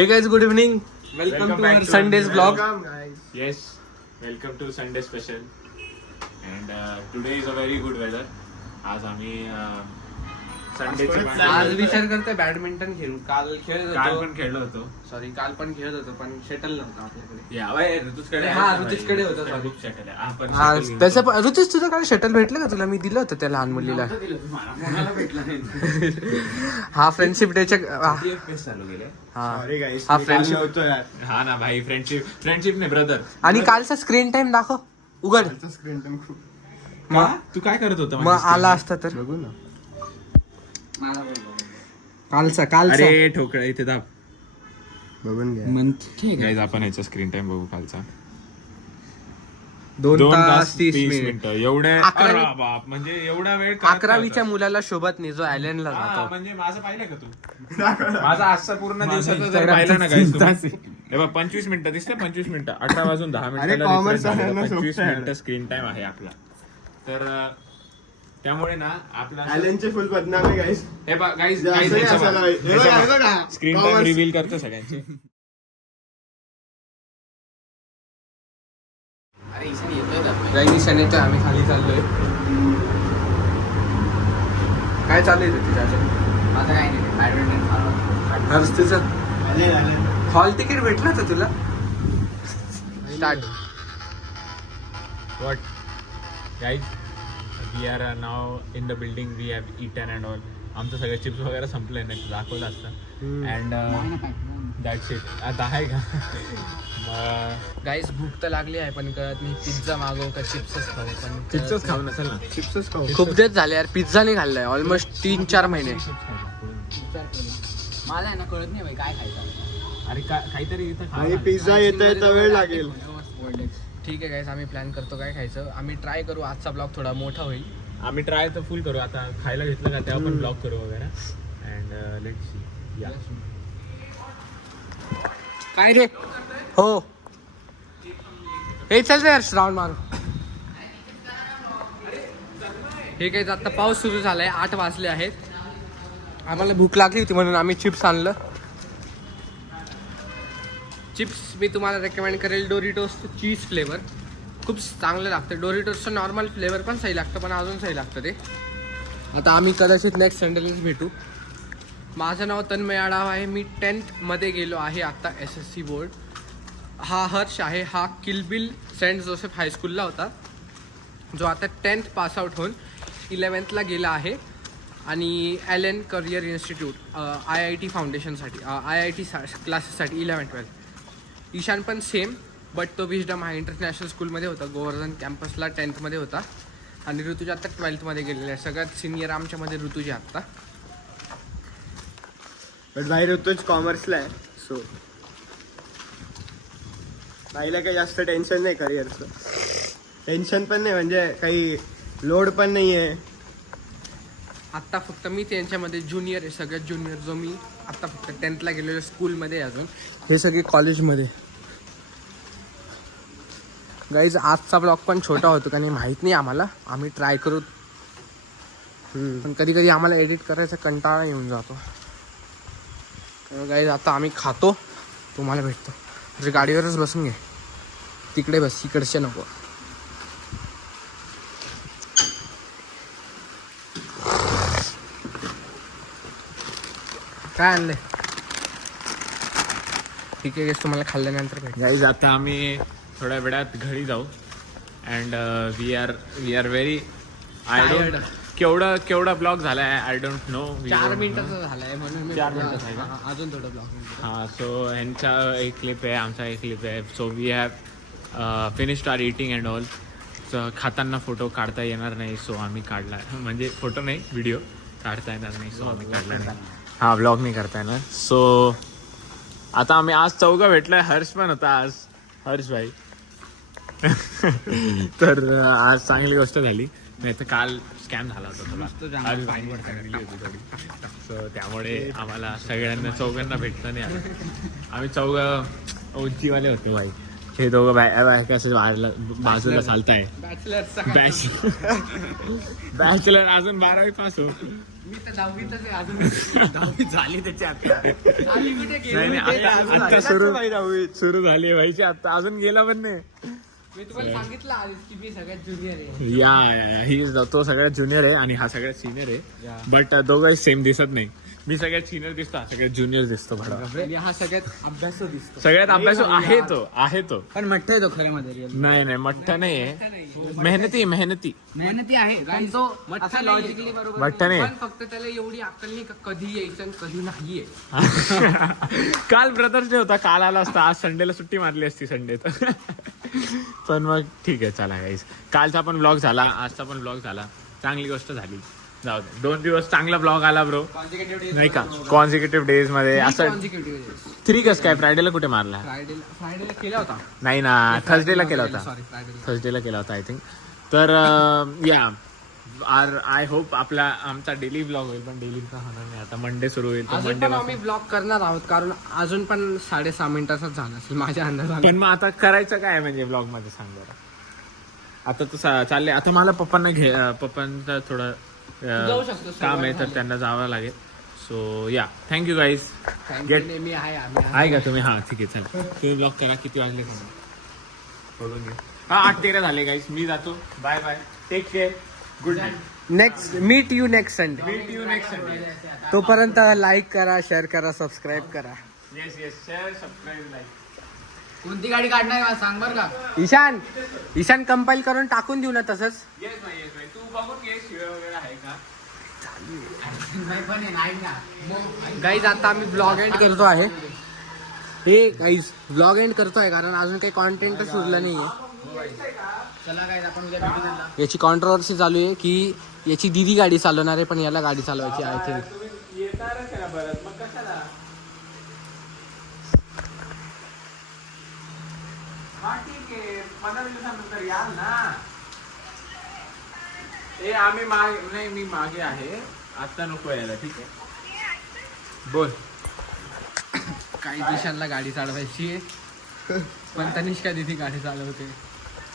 Hey guys, good evening. Welcome to our Sunday's vlog. Yes, welcome to Sunday special. And today is a very good weather. आज आम्ही संडेचे आज विचार करतोय badminton खेळू. काल खेळत काल होतो. पण खेळलो होतो. सॉरी, काल पण खेळत होतो पण शटल नव्हतं आपल्याकडे. या बाय ऋतुजकडे हा, ऋतुजकडे होतं, sorry. खूप शटल आहे. आपण हा, shuttle घेऊन त्याचं ऋतुज तुझं काल शटल भेटलं का तुला? मी दिलं होतं त्या लहान मुलीला. हा फ्रेंडशिप डेच्या चालू गेले. हा फ्रेंडशिप. हा ना भाई, फ्रेंडशिप ने ब्रदर. आणि कालचा स्क्रीन टाइम दाखव. उघड. तू काय करत होता? मग आला असता तर बघू ना. कालचा अरे ठोकळा इथे दाब. बघून घ्या. गाईज आपण याचा स्क्रीन टाइम बघू कालचा. 2 तास 30 मिनिट. मिनिटं एवढे. 11 अरे बाप, म्हणजे एवढा वेळ काय 11वीच्या मुलाला शोभत नाही जो आयलंडला हा, जातो. म्हणजे माझं पाहिलं का तू? माझा आजचा पूर्ण दिवसाचा जर पाहिलं ना काही, हे बघ 25 मिनिटं दिसते. 25 मिनिटं 18 वाजून 10 मिनिटाला 25 मिनिटं स्क्रीन टाइम आहे आपला. तर त्यामुळे ना आपला फुल बदनाम आहे गाईस. हे बघ गाईज, स्क्रीन टाइम रिव्हील करतो सगळ्यांचे. ईशान येतोय, आम्ही खाली चाललोय. काय चालू आहे तुझ्या माझं काही नाही, बॅडमिंटन तुझं हॉल तिकीट भेटलं तर तुला? Start. What? Guys, we are now in the building. We have eaten and all. आमचं सगळं चिप्स वगैरे संपलंय नाही, दाखवलं असतं. And that's it. आता आहे का? गाईस, भूक तर लागली आहे पण कळत नाही पिझ्झा मागवू का चिप्सच खाऊ. पण चिप्सच खाऊ नसेल ना. चिप्सच खाऊ. खूप दिवस झाले यार, पिझ्झा नाही खाल्लाय ऑलमोस्ट 3-4 महिने. मला आहे ना कळत नाही बाई काय खायचं. अरे काहीतरी इथं आणि पिझ्झा येतोय तर वेळ लागेल. ठीक आहे गाईस, आम्ही प्लॅन करतो काय खायचं. आम्ही ट्राय करू, आजचा ब्लॉग थोडा मोठा होईल. आम्ही ट्राय तर फुल करू. आता खायला घेतलं का तेव्हा पण ब्लॉग करू वगैरे. And let's see. या काय रे? हो, हे चल यार, राऊंड मारू. हे काय, आता पाऊस सुरू झालाय. 8 वाजले आहेत. आम्हाला भूक लागली होती म्हणून आम्ही चिप्स आणलं. चिप्स मी तुम्हाला रेकमेंड करेल डोरिटोस चीज फ्लेवर. खूप चांगलं लागतं. डोरिटोसचं नॉर्मल फ्लेवर पण सही लागतं, पण अजून सही लागतं ते. आता आम्ही कदाचित नेक्स्ट संडेलाच भेटू. माझं नाव तन्मय आढाव आहे. मी 10th मध्ये गेलो आहे आता SSC बोर्ड. हा हर्ष आहे, हा किलबिल सेंट जोसेफ हायस्कूलला होता, जो आता 10th पासआउट होऊन 11thला गेला आहे. आणि ॲलन करिअर इन्स्टिट्यूट IIT फाउंडेशनसाठी IIT क्लासेससाठी 11th-12th. ईशान पण सेम, बट तो विजडम हा इंटरनॅशनल स्कूलमध्ये होता, गोवर्धन कॅम्पसला 10th मध्ये होता. आणि ऋतुजा आता 12th मध्ये गेलेला आहे. सगळ्यात सिनियर आमच्यामध्ये ऋतुजा आत्ता. बट बाहेर होतोच कॉमर्सला आहे, सो बाईला काही जास्त टेन्शन नाही करिअरचं. टेन्शन पण नाही, म्हणजे काही लोड पण नाही आहे. आत्ता फक्त मी त्यांच्यामध्ये ज्युनियर आहे, सगळ्यात ज्युनियर, जो मी आत्ता फक्त 10thला गेलेलो स्कूलमध्ये आहे. अजून हे सगळे कॉलेजमध्ये. गाईज, आजचा ब्लॉग पण छोटा होतो का नाही माहीत नाही आम्हाला. आम्ही ट्राय करू, पण कधी कधी आम्हाला एडिट करायचा कंटाळा येऊन जातो. गाईज, आता आम्ही खातो, तुम्हाला भेटतो. म्हणजे गाडीवरच बसून घे, तिकडे बस, इकडचे नको. काय आणलंय? ठीक आहे, तुम्हाला खाल्ल्यानंतर भेट. गाईज, आता आम्ही थोड्या वेळात घरी जाऊ. अँड वी आर व्हेरी केवढा ब्लॉग झालाय आय डोंट नो. 4 मिनिटाचा झालाय म्हणून 4 मिनिटाचा आहे का? अजून थोडं ब्लॉग. हां, सो ह्यांचा एक क्लिप आहे, आमचा एक क्लिप आहे. So we have finished our eating and all. So खाताना फोटो काढता येणार नाही, सो आम्ही काढला. म्हणजे फोटो नाही, व्हिडिओ काढता येणार नाही, सो आम्ही काढला नाही. हां, ब्लॉग नाही करता येणार. सो आता आम्ही आज चौघं भेटलोय. हर्ष पण होता आज, हर्ष भाई. तर आज चांगली गोष्ट झाली. नाही तर काल स्कॅम झाला होता थोडा. आज फाईन चांगली होती थोडी. सो त्यामुळे आम्हाला सगळ्यांना चौघांना भेटता नाही आलं. आम्ही चौघं उंचीवाले होते भाई. हे दोघं कसं बाजूला चालताय बॅचलर अजून 12वी पास हो. मी तर 10वीतच आहे अजून. 10वी झाली त्याची आता आली कुठे नाही गेली? आता सुरू झाली व्हायची आता अजून गेला पण नाही. मी तुम्हाला सांगितलं आधीच की मी सगळ्यात ज्युनियर आहे. या ही तो सगळ्यात ज्युनियर आहे आणि हा सगळ्यात सिनियर आहे. बट दोघंही सेम दिसत नाही. मी सगळ्यात सिनियर दिसतो, हा सगळ्यात ज्युनियर दिसतो. आणि हा सगळ्यात अभ्यासू दिसतो. सगळ्यात अभ्यासू आहे तो पण मठ्ठ आहे तो खरे मध्ये. नाही मठ्ठा नाही आहे. मेहनती मेहनती आहे पण तो असं लॉजिकली बरोबर मठ्ठा नाही. पण फक्त त्याला एवढी अक्कल नाही का कधी यायचं आणि कधी नाहीये. काल ब्रदर्स डे होता, काल आला असता. आज संडेला सुट्टी मारली असती संडे तर. पण मग ठीक आहे चला गाईस. कालचा पण ब्लॉग झाला, आजचा पण ब्लॉग झाला. चांगली गोष्ट झाली. जाऊ दे 2 दिवस चांगला ब्लॉग आला ब्रो नाही का. कॉन्सिक्युटिव्ह डेज मध्ये असं 3 कसं काय. फ्रायडेला कुठे मारला. फ्रायडेला केला होता. नाही ना थर्सडेला केला होता. सॉरी फ्रायडेला. थर्सडेला केला होता आय थिंक. तर या आय होप आमचा डेली ब्लॉग होईल. पण डेलीचा होणार नाही आता. मंडे सुरू होईल तर अजून मंडे पण आम्ही ब्लॉग करणार आहोत कारण अजून पण 6.5 मिनिटाचाच झाला असेल माझ्या अंदाजाने. पण मग आता करायचं काय म्हणजे ब्लॉग मध्ये सांग बरं. आता तर चाललंय. आता मला पप्पांचं थोडं जाऊ शकतो काम आहे तर त्यांना जावं लागेल. सो या थँक्यू गाईज. गेट नेहमी आहे आम्ही. आहे का तुम्ही. हा ठीक आहे चला तुम्ही ब्लॉग करा. किती वाजले तुम्ही बघून घे. 8:13 झाले गाईज. मी जातो. Bye bye. Take care. Good night. Meet you next Sunday. Meet you next Sunday. तोपर्यंत लाईक करा, शेअर करा, सबस्क्राईब करा. Yes share subscribe like. कोणती गाडी काढणार आहे मला सांग बरं का. ईशान कंपाईल करून टाकून देऊ ना तसंच. येस भाई तू बघून घे शिवाय वगैरे आहे का. पण नाही ना. गाईज आता आम्ही ब्लॉग एंड करतो आहे. हे गाईज ब्लॉग एंड करतोय कारण अजून काही कॉन्टेंटच उरला नाहीये. चला काय आपण उद्या भेटू त्यांना. याची कॉन्ट्रोवर्सी चालू आहे की याची दीदी गाडी चालवणार आहे पण याला गाडी चालवायची आहे. आय थिंक येणारच आहे ना परत मग कशाला. हा ठीक आहे 15 दिवसानंतर याल ना. आम्ही नाही मी मागे आहे आता नको यायला. ठीक आहे बोल. काही दिशांना गाडी चालवायची आहे पण तनिष्का दीदी गाडी चालवते.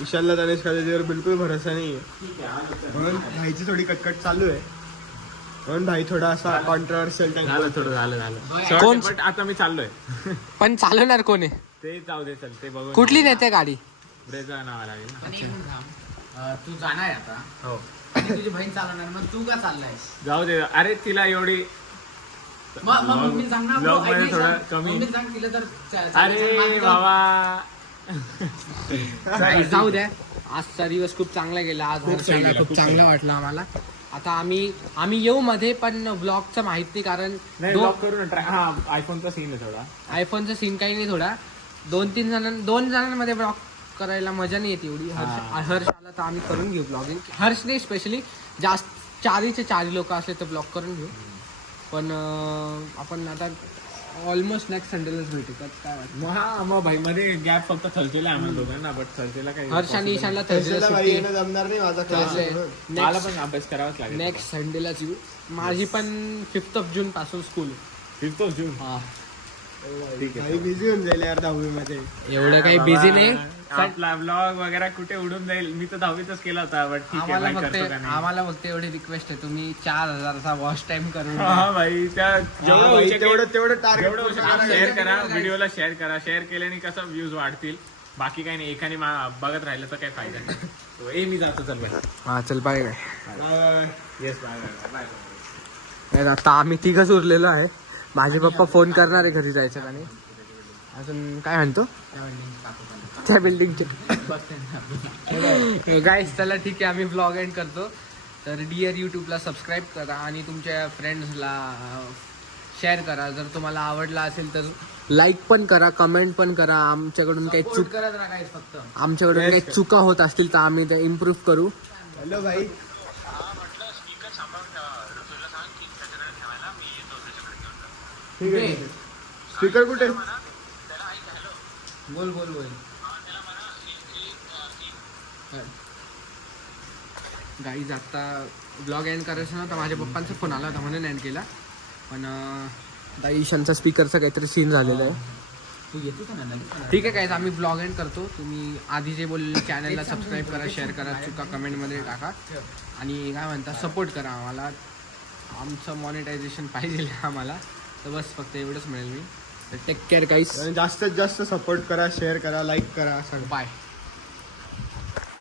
ईशानला तनिष्का दीदीवर बिलकुल भरोसा नाही आहे. म्हणून भाईची थोडी कटकट चालू आहे. म्हणून भाई थोडा असा कॉन्ट्रोवर्शियल झालं थोडं झालं. कोण? पण आता मी चाललोय. पण चालवणार कोण आहे. ते जाऊ दे चल ते बघू. कुठली नेते गाडी. ब्रेजा नावा लागेल ना. पण एक मिनिट थांब. तू जाणार आहे आता हो आणि तुझी बहीण चालवणार मग तू का चाललाय. जाऊ दे. अरे तिला एवढी मग मम्मी सांग ना. Vlog मध्ये थोडं कमी. मम्मी सांग तिला तर अरे बाबा जाऊ द्या. आजचा दिवस खूप चांगला गेला. आज हर्षाला खूप चांगला वाटला आम्हाला. आता आम्ही येऊ मध्ये पण ब्लॉगचं माहित नाही कारण नाही ब्लॉग करू ना. हा आयफोनचा सीन आहे थोडा. आयफोनचा सीन काही नाही. थोडा 2 जणांमध्ये ब्लॉग करायला मजा नाही येते एवढी. हर्ष आला तर आम्ही करून घेऊ ब्लॉगिंग. हर्ष नाही स्पेशली जास्त 4 लोक असले तर ब्लॉग करून घेऊ. पण आपण आता ऑलमोस्ट नेक्स्ट संडेलाच भेटू. काय वाटतं. हा मग भाई मध्ये गॅप फक्त थर्सडेला आम्हाला दोघांना. बट थर्सडेला काही हर्ष आणि ईशानला थर्सडेला भाई थर्सडे येणं जमणार नाही माझा क्लास आहे. मला पण अभ्यास करावाच लागेल. नेक्स्ट संडेलाच येऊ. माझी पण 5 जून पासून स्कूल. 5 जून. हा ठीक आहे. भाई बिझी होऊन जाईल यार 10वी मध्ये. एवढं काही बिझी नाही. आपला ब्लॉग वगैरे कुठे उडून जाईल. मी तर 10वीतच केला होता. बट ठीक आहे भाई, करतो का नाही. आम्हाला फक्त एवढी रिक्वेस्ट आहे तुम्ही 4000चा वॉच टाइम करून द्या. हा भाई त्या जेवढं होऊ शकेल तेवढं जेवढं टार्गेट होऊ शकेल शेअर करा. व्हिडिओला शेअर करा. शेअर केल्याने कसं व्ह्यूज वाढतील. बाकी काही नाही. एकाने बघत राहिलं तर काही फायदा नाही. मी जातो चल बाय. हा चल bye bye. Yes bye bye bye. आता आम्ही तिघच उरलेलो आहे. माझे पप्पा फोन करणार आहे घरी जायचं आणि अजून काय म्हणतो त्या बिल्डिंगचे. गाईस चला ठीक आहे आम्ही ब्लॉग एंड करतो. तर डिअर यूट्यूबला सबस्क्राईब करा आणि तुमच्या फ्रेंड्सला शेअर करा. जर तुम्हाला आवडला असेल तर लाईक पण करा, कमेंट पण करा. आमच्याकडून काही शूट करत राहा guys फक्त. आमच्याकडून काही चुका होत असतील तर आम्ही ते इम्प्रूव्ह करू. हॅलो भाई. ठीक आहे. स्पीकर कुठे. बोल गाईज आता ब्लॉग एंड करायचं ना तर माझ्या पप्पांचा फोन आला होता म्हणून एंड केला. पण ईशानचा स्पीकरचा काहीतरी सीन झालेला आहे ठीक आहे काय आम्ही ब्लॉग एंड करतो. तुम्ही आधी जे बोलले चॅनलला सबस्क्राईब करा, शेअर करा, चुका कमेंटमध्ये टाका आणि काय म्हणता सपोर्ट करा आम्हाला. आमचं मॉनिटायझेशन पाहिजे आम्हाला, तर बस फक्त एवढंच मिळेल मी. तर टेक केअर गाईस. जास्तीत जास्त सपोर्ट करा, शेअर करा, लाईक करा, सांग बाय.